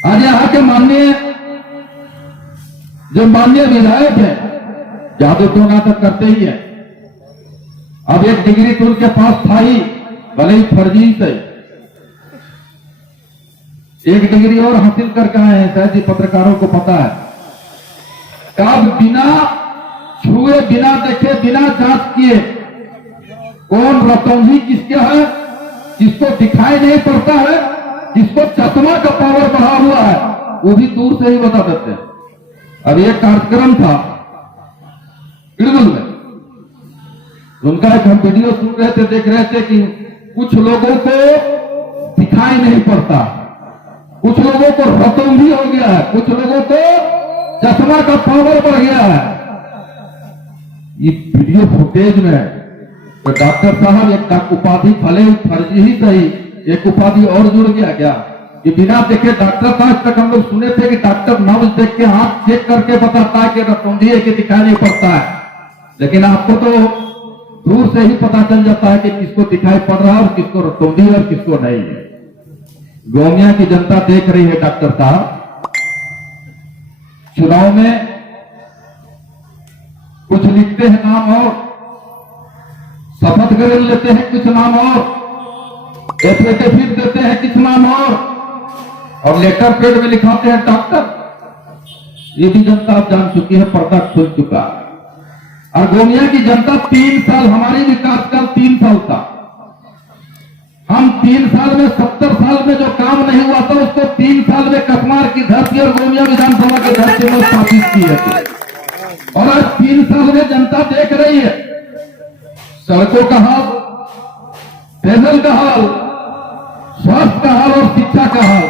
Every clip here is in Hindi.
आज यहाँ के माननीय विधायक है, जादू टोना तक करते ही है। अब एक डिग्री तो उनके पास था ही, भले ही फर्जी से एक डिग्री और हासिल करके आए हैं, शायद ही पत्रकारों को पता है। कब बिना छुए, बिना देखे, बिना जांच किए कौन रतौंधी किसके है, जिसको दिखाई नहीं पड़ता है, जिसको चश्मा का पावर बढ़ा हुआ है, वो भी दूर से ही बता देते हैं। अब एक कार्यक्रम था बिल्कुल में, उनका एक हम वीडियो सुन रहे थे, देख रहे थे कि कुछ लोगों को दिखाई नहीं पड़ता, कुछ लोगों को रतौंधी हो गया है, कुछ लोगों को चश्मा का पावर बढ़ गया है। ये वीडियो फुटेज में तो डॉक्टर साहब एक उपाधि भले फर्जी ही सही, एक उपाधि और जुड़ गया क्या कि बिना देखे डॉक्टर साहब तक हम लोग सुने थे कि डॉक्टर नब्ज देख के हाथ चेक करके बताता है कि रतौंधी है कि दिखाई नहीं पड़ता है, लेकिन आपको तो दूर से ही पता चल जाता है कि किसको दिखाई पड़ रहा है और किसको रतौंधी है और किसको नहीं है। गोमिया की जनता देख रही है डॉक्टर साहब, चुनाव में कुछ लिखते हैं नाम और शपथ ग्रहण लेते हैं कुछ नाम और एफिडेविट देते हैं कुछ नाम और लेटर पेड में लिखाते हैं डॉक्टर। ये भी जनता अब जान चुकी है, पर्दा खुल चुका है। और गोमिया की जनता 3 साल, हमारी विकास काल 3 साल था, हम 3 साल में 70 साल में जो काम नहीं हुआ था उसको 3 साल में कटमार की धरती और गोमिया विधानसभा की धरती में स्थापित किए थे। और आज 3 साल में जनता देख रही है सड़कों का हाल, पेयजल का हाल, स्वास्थ्य का हाल और शिक्षा का हाल।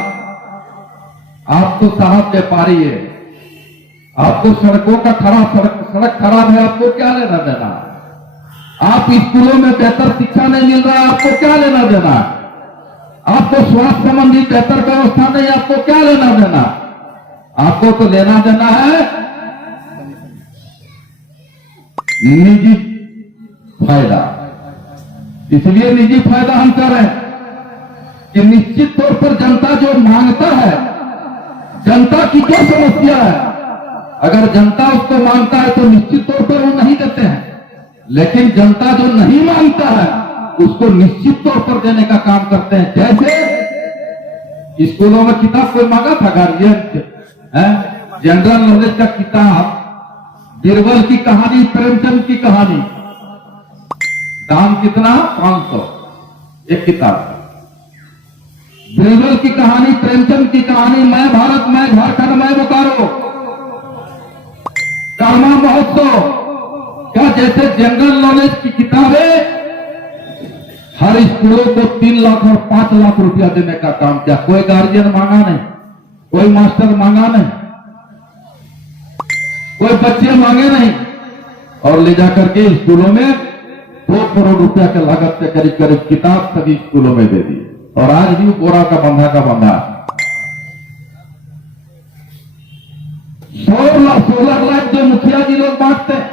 आप तो साहब व्यापारी है, आपको सड़कों का सड़क खराब है, आपको क्या लेना देना? आप स्कूलों में बेहतर शिक्षा नहीं मिल रहा है, आपको क्या लेना देना? आपको स्वास्थ्य संबंधी बेहतर व्यवस्था नहीं, आपको क्या लेना देना? आपको तो लेना देना है निजी फायदा। इसलिए निजी फायदा हम कर रहे हैं कि निश्चित तौर पर जनता जो मांगता है, जनता की क्या समस्या है, अगर जनता उसको मांगता है तो निश्चित तौर पर वो नहीं देते हैं, लेकिन जनता जो नहीं मांगता है उसको निश्चित तौर पर देने का काम करते हैं। जैसे स्कूलों में किताब कोई मांगा था, गार्जियन जनरल नॉलेज का किताब, बीरबल की कहानी, प्रेमचंद की कहानी, दाम कितना? 500 एक किताब। बीरबल की कहानी, प्रेमचंद की कहानी, मैं भारत, मैं झारखंड, मैं बोकारो, कर्मा महोत्सव, क्या जैसे जनरल नॉलेज की किताबें हर स्कूलों को 3 लाख और 5 लाख रुपया देने का काम किया। कोई गार्जियन मांगा नहीं, कोई मास्टर मांगा नहीं, कोई बच्चे मांगे नहीं, और ले जाकर के स्कूलों में 2 करोड़ रुपया के लागत से करीब करीब किताब सभी स्कूलों में दे दी। और आज भी बोरा का बंधा 16 लाख जो मुखिया जी लोग बांटते हैं,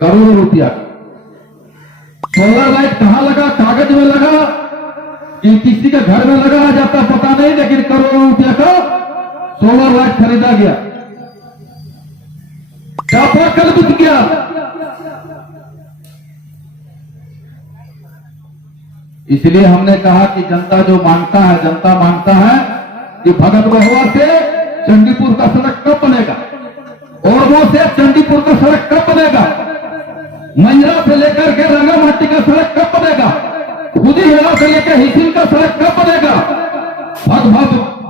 करोड़ों रुपया, 16 लाख कहां लगा? कागज में लगा कि किसी के घर में लगा जाता पता नहीं, लेकिन करोड़ों रुपया का 16 लाख खरीदा गया। चापा कल बिक गया। इसलिए हमने कहा कि जनता जो मांगता है, जनता मांगता है कि भगत बहुआ से चंडीपुर का सड़क कब बनेगा, और वो से चंडीपुर का सड़क कब बनेगा, मंजरा से लेकर के रंगामाटी का सड़क कब बनेगा, खुदीहेड़ा से लेकर हिसिन का सड़क कब बनेगा,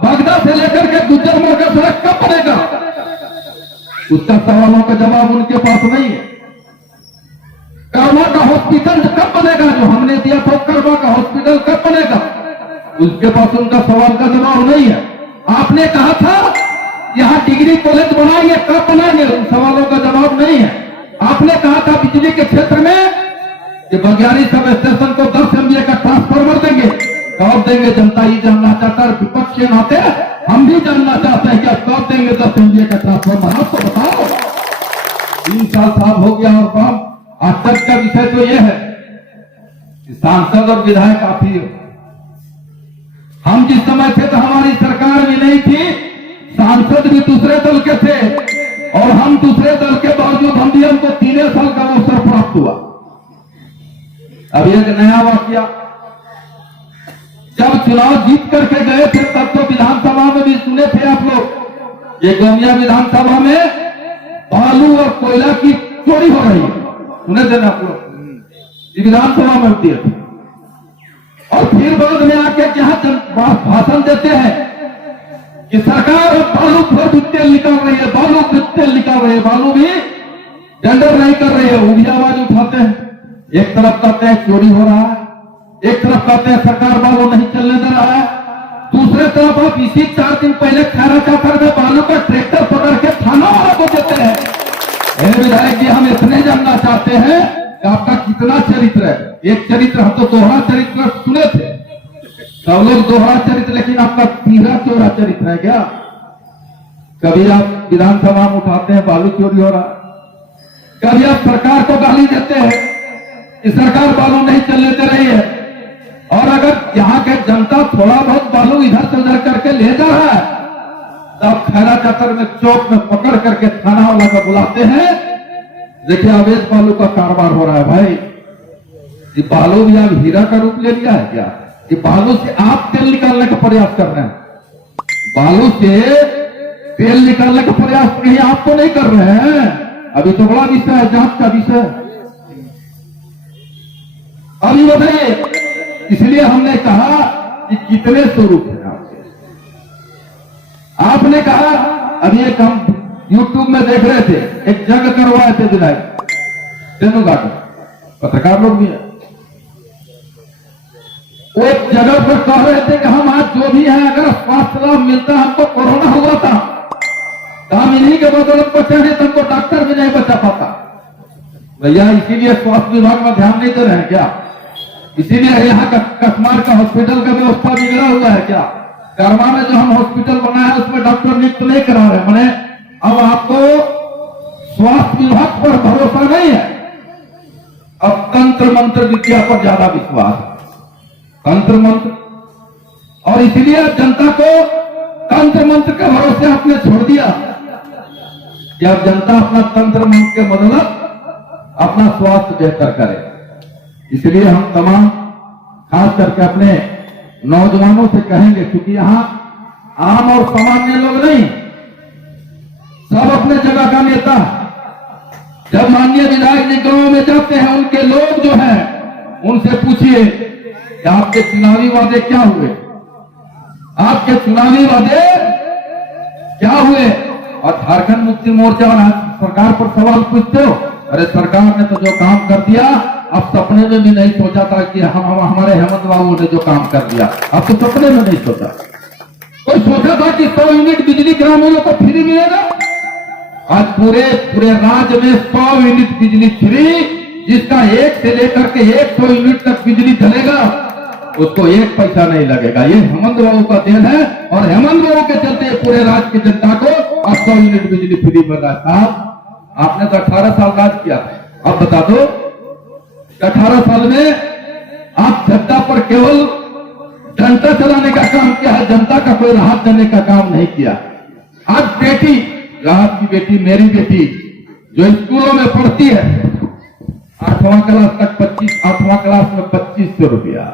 बागदा से लेकर के गुज्जरमोड़ का सड़क कब बनेगा? उसका सवालों का जवाब उनके पास नहीं है। कर्मा का हॉस्पिटल कब बनेगा, जो हमने दिया था कर्मा का हॉस्पिटल कब बनेगा, उसके पास उनका सवाल का जवाब नहीं है। आपने कहा था यहां डिग्री कॉलेज बनाएंगे, कब बनाएंगे, उन सवालों का जवाब नहीं है। आपने कहा था बिजली के क्षेत्र में कि बघियारी सब स्टेशन को 10 MVA का ट्रांसफार्मर देंगे, कब देंगे? जनता ही जानना चाहता है, विपक्ष के नाते हम भी जानना चाहते हैं कि कब देंगे 10 MVA का ट्रांसफार्मर, आपको बताओ। 3 साल साहब हो गया। और आज तक का विषय तो यह है कि सांसद और विधायक आप ही हो, हम जिस समय थे तो हमारी सरकार भी नहीं थी, सांसद भी दूसरे दल के थे और हम दूसरे दल के बावजूद हम भी हमको 3 साल का अवसर प्राप्त हुआ। अब एक नया वाकया, जब चुनाव जीत करके गए थे तब तो विधानसभा में भी सुने थे आप लोग, ये गोमिया विधानसभा में बालू और कोयला की चोरी हो रही है, सुने थे ना आप लोग, विधानसभा में होती है। और फिर बाद में आके जहां भाषण देते हैं कि सरकार बालू फ्लोट तेल निकाल रही है, बालू तेल निकाल रही है, बालू भी टेंडर नहीं कर रही है, वो भी आवाज उठाते हैं। एक तरफ कहते हैं चोरी हो रहा है, एक तरफ कहते हैं सरकार बालू नहीं चलने दे रहा है, दूसरे तरफ आप इसी 4 दिन पहले खैरा चाकर में बालू का ट्रैक्टर पकड़ के थाना वाला को देते हैं। विधायक जी, हम इतने जानना चाहते हैं कि आपका कितना चरित्र है। एक चरित्र, हम तो दोहरा चरित्र सुने थे, सब लोग दोहरा चरित्र, लेकिन आपका 3 चौरा चरित्र है क्या? कभी आप विधानसभा में उठाते हैं बालू चोरी हो रहा, कभी आप सरकार को गाली देते हैं कि सरकार बालू नहीं चलने दे रही है, और अगर यहाँ के जनता थोड़ा बहुत बालू इधर से उधर करके ले जा रहा है तब खैरा चाकर में चौक में पकड़ करके थाना वाला को बुलाते हैं। देखिए अवैध बालू का कारोबार हो रहा है भाई, ये बालू भी आप हीरा का रूप ले लिया है क्या? ये बालू से आप तेल निकालने का प्रयास कर रहे हैं, बालू से तेल निकालने का प्रयास कहीं आप तो नहीं कर रहे हैं। अभी तो बड़ा विषय है, जांच का विषय। अभी बताइए, इसलिए हमने कहा कि कितने स्वरूप है आपने कहा। अभी एक हम YouTube में देख रहे थे, एक जग करवाए थे विधायक तेनुघाट, पत्रकार लोग भी है, वो एक जगह पर कह रहे थे कि हम आज जो भी है, अगर स्वास्थ्य लाभ मिलता, हमको कोरोना हुआ था तो हम इन्हीं के बदौलत बचे हैं, तो हमको डॉक्टर भी नहीं बचा पाता। भैया इसीलिए स्वास्थ्य विभाग में ध्यान नहीं दे रहे हैं क्या? इसीलिए यहाँ का कसमार का हॉस्पिटल का व्यवस्था बिगड़ा हुआ है क्या? कर्मा में जो हम हॉस्पिटल बनाया है उसमें डॉक्टर नियुक्त नहीं करा रहे। मैंने अब आपको स्वास्थ्य विभाग पर भरोसा नहीं है, अब तंत्र मंत्र विद्या पर ज्यादा विश्वास है, तंत्र मंत्र। और इसलिए जनता को तंत्र मंत्र के भरोसे आपने छोड़ दिया कि अब जनता अपना तंत्र मंत्र के बदौलत अपना स्वास्थ्य बेहतर करे। इसलिए हम तमाम खास करके अपने नौजवानों से कहेंगे, क्योंकि यहां आम और सामान्य लोग नहीं, सब अपने जगह का नेता। जब माननीय विधायक जी गांव में जाते हैं, उनके लोग जो हैं उनसे पूछिए कि आपके चुनावी वादे क्या हुए, आपके चुनावी वादे क्या हुए। और झारखंड मुक्ति मोर्चा और सरकार पर सवाल पूछते हो, अरे सरकार ने तो जो काम कर दिया, अब सपने में भी नहीं सोचा था कि हम हमारे हेमंत बाबू ने जो काम कर दिया, अब तो सपने में नहीं सोचा। कोई सोचा था कि 100 यूनिट बिजली ग्रामीणों को फ्री मिलेगा? आज पूरे राज्य में 100 यूनिट बिजली फ्री, जिसका 1 से लेकर के 100 यूनिट तक बिजली चलेगा, उसको 1 पैसा नहीं लगेगा। ये हेमंत बाबू का देन है, और हेमंत बाबू के चलते पूरे राज्य की जनता को अब 100 यूनिट बिजली फ्री मिल रहा है। साहब आपने तो 18 साल राज किया, अब बता दो 18 साल में आप जनता पर केवल डंडा चलाने का काम किया है, जनता का कोई राहत देने का काम नहीं किया। आज बेटी, राहत की बेटी, मेरी बेटी जो स्कूलों में पढ़ती है, 8वां क्लास तक 8वां क्लास में 2500 रुपया,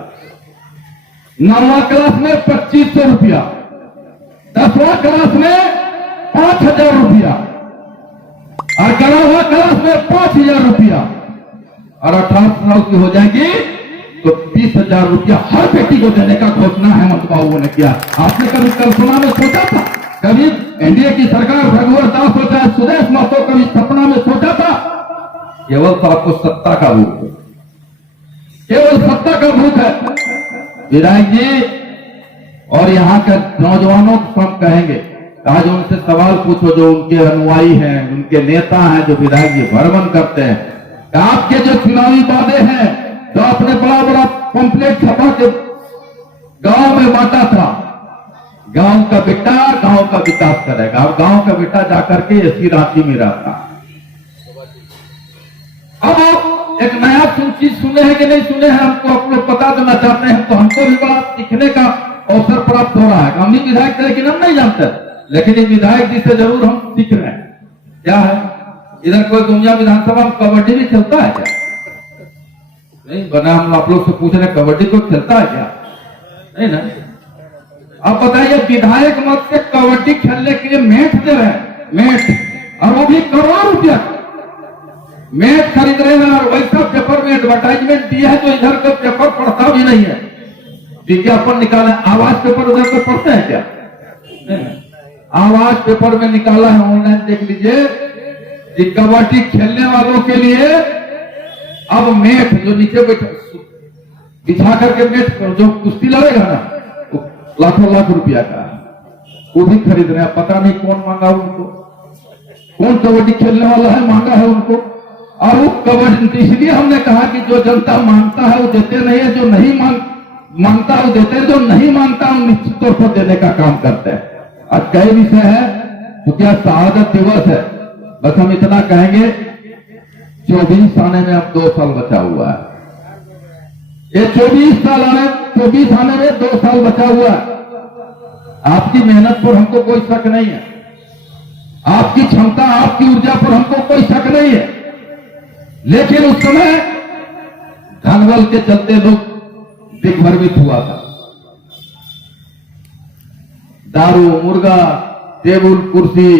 9वां क्लास में 2500 रुपया, 10वां क्लास में 5000 रुपया, और 11वां क्लास में 5000 रुपया, और 18 साल की हो जाएगी तो 20,000 रुपया हर बेटी को देने का घोषणा हेमंत बाबू ने किया। आपने कभी कल्पना में सोचा था? कभी एनडीए की सरकार, रघुवर दास हो चाहे सुदेश महतो, कभी सपना में सोचा था? केवल तो आपको सत्ता का भूख है, केवल सत्ता का भूख है। विधायक जी और यहाँ के नौजवानों को हम कहेंगे, आज उनसे सवाल पूछो जो उनके अनुयायी हैं, उनके नेता हैं, जो विधायक जी भ्रमण करते हैं, आपके जो चुनावी वादे हैं, जो आपने बड़ा बड़ा पंपलेट छपा के गांव में बांटा था, गांव का बेटा गांव का विकास करेगा, अब गांव का बेटा जाकर के एसी रांची में रहता। अब आप एक नया चीज सुने हैं कि नहीं सुने हैं, हमको आप लोग बता देना चाहते हैं, तो हमको भी बड़ा सीखने का अवसर प्राप्त हो रहा है। हम ही विधायक थे लेकिन हम नहीं जानते, लेकिन इस विधायक जी से जरूर हम सीख रहे हैं। क्या है, इधर कोई दुनिया विधानसभा में कबड्डी भी खेलता है क्या? नहीं बना। हम आप लोग से पूछ रहे कबड्डी को खेलता है क्या? नहीं ना। आप बताइए, विधायक मत से कबड्डी खेलने के लिए मैट दे रहे हैं, मैट, और वो भी करोड़ों रुपया मैच खरीद रहे हैं। और वैसा पेपर में एडवर्टाइजमेंट दिया है तो इधर का पेपर पढ़ता भी नहीं है, विज्ञापन निकाला। आवाज पेपर उधर को पढ़ते हैं क्या? आवाज पेपर में निकाला है, ऑनलाइन देख लीजिए कि कबड्डी खेलने वालों के लिए अब मैट जो नीचे बिछा करके मैट जो कुश्ती लड़ेगा ना, तो लाखों लाख रुपया का वो भी खरीद रहे हैं। पता नहीं कौन मांगा उनको, कौन कबड्डी खेलने वाला है मांगा है उनको। और वो कबड्डी, इसलिए हमने कहा कि जो जनता मांगता है वो देते नहीं है, जो नहीं मांगता है वो देते हैं, जो नहीं मांगता हम निश्चित तौर पर देने का काम करते हैं। आज कई विषय है तो क्या शहादत दिवस है, बस हम इतना कहेंगे 24 आने में अब 2 साल बचा हुआ है। ये 24 आने में 2 साल बचा हुआ है। आपकी मेहनत पर हमको कोई शक नहीं है, आपकी क्षमता आपकी ऊर्जा पर हमको कोई शक नहीं है, लेकिन उस समय धनबल के चलते लोग दिग्भ्रमित हुआ था। दारू, मुर्गा, टेबुल कुर्सी